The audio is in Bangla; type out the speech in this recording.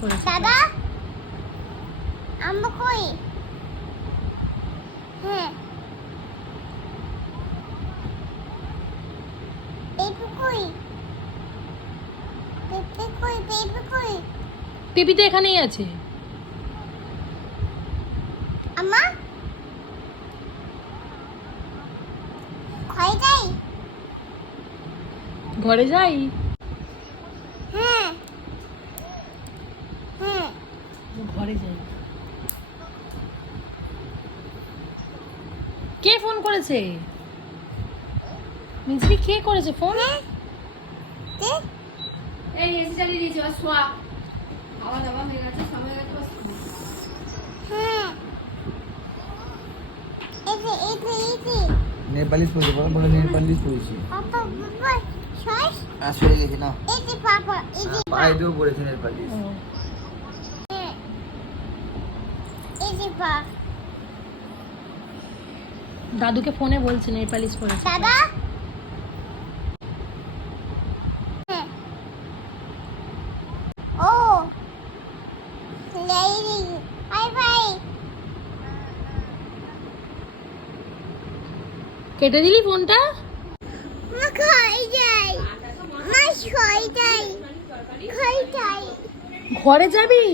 করেছে দাদা? আম্মু কই? হ্যাঁ। পেপে পিপি তো এখানেই আছে। আম্মা? ঘরে যাই হ্যাঁ হ্যাঁ ঘরে যাই। কে ফোন করেছে? মিজরি কে করেছে ফোন? এই এসি চালিয়ে দিয়েছি এবার শোয়া। খাওয়া দাওয়া হয়ে গেছে সময় গেছে বাস হ্যাঁ। বলো বলো শশ আর সরে গেছে না এই যে পাপা এই যে পায়ে দিয়েও পরেছি নেল পালিশ ও, হ্যাঁ এই যে পা দাদুকে ফোনে বলছে নেল পালিশ করেছে দাদা? হ্যাঁ। ও। লেডি বাই কেটে দিলি ফোনটা? মা খাই যাই। মা খাই যাই। খাই যাই। ঘরে যাবি?